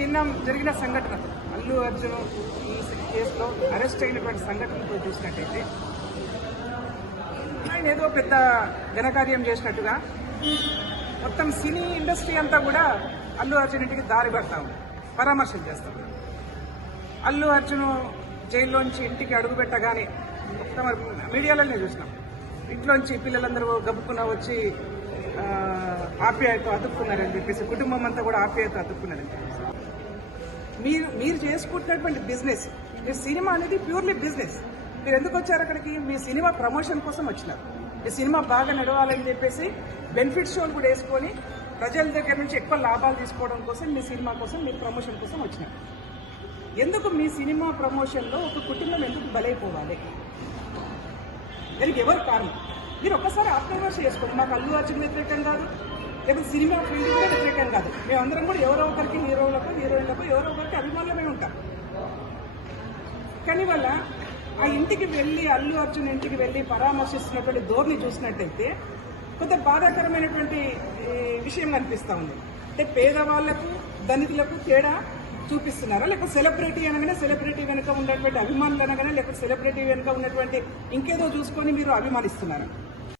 నిన్న జరిగిన సంఘటన. అల్లు అర్జున్ ఈ కేసులో అరెస్ట్ అయినటువంటి సంఘటనతో చూసినట్టయితే ఆయన ఏదో పెద్ద ఘనకార్యం చేసినట్టుగా మొత్తం సినీ ఇండస్ట్రీ అంతా కూడా అల్లు అర్జున్ ఇంటికి దారి పడతా ఉంది. పరామర్శలు చేస్తాం అల్లు అర్జున్ జైల్లోంచి ఇంటికి అడుగు పెట్టగానే మొత్తం మీడియాలోనే చూసినాం. ఇంట్లోంచి పిల్లలందరూ గబుక్కున వచ్చి ఆప్యాయతో అతుక్కున్నారని చెప్పేసి కుటుంబం అంతా కూడా ఆప్యాయతో అతుక్కున్నారని చెప్పేసి. మీరు మీరు చేసుకుంటున్నటువంటి బిజినెస్ మీ సినిమా అనేది ప్యూర్లీ బిజినెస్ మీరు ఎందుకు వచ్చారు అక్కడికి? మీ సినిమా ప్రమోషన్ కోసం వచ్చినారు. మీ సినిమా బాగా నడవాలని చెప్పేసి బెనిఫిట్ షోలు కూడా వేసుకొని ప్రజల దగ్గర నుంచి ఎక్కువ లాభాలు తీసుకోవడం కోసం మీ సినిమా కోసం మీ ప్రమోషన్ కోసం వచ్చినారు. ఎందుకు మీ సినిమా ప్రమోషన్లో ఒక కుటుంబం ఎందుకు బలైపోవాలి? దానికి ఎవరు కారణం? మీరు ఒక్కసారి ఆత్మవిమర్శ చేసుకోండి. మాకు అల్లు అర్జున్ వ్యతిరేకం కాదు. లేకపోతే సినిమా ఫీల్డ్ కూడా వ్యతిరేకం కాదు. మేమందరం కూడా ఎవరో ఒకరికి హీరోలకు హీరోయిన్లకు ఎవరో ఒకరికి అభిమానులమే ఉంటాం. కానీ వల్ల ఆ ఇంటికి వెళ్ళి అల్లు అర్జున్ ఇంటికి వెళ్ళి పరామర్శిస్తున్నటువంటి ధోరణి చూసినట్టయితే కొంత బాధాకరమైనటువంటి విషయం కనిపిస్తూ ఉంది. అంటే పేదవాళ్ళకు దళితులకు తేడా చూపిస్తున్నారా? లేకపోతే సెలబ్రిటీ అనగానే సెలబ్రిటీ వెనుక ఉన్నటువంటి అభిమానులు అనగానే లేకపోతే సెలబ్రిటీ వెనుక ఉన్నటువంటి ఇంకేదో చూసుకొని మీరు అభిమానిస్తున్నారా?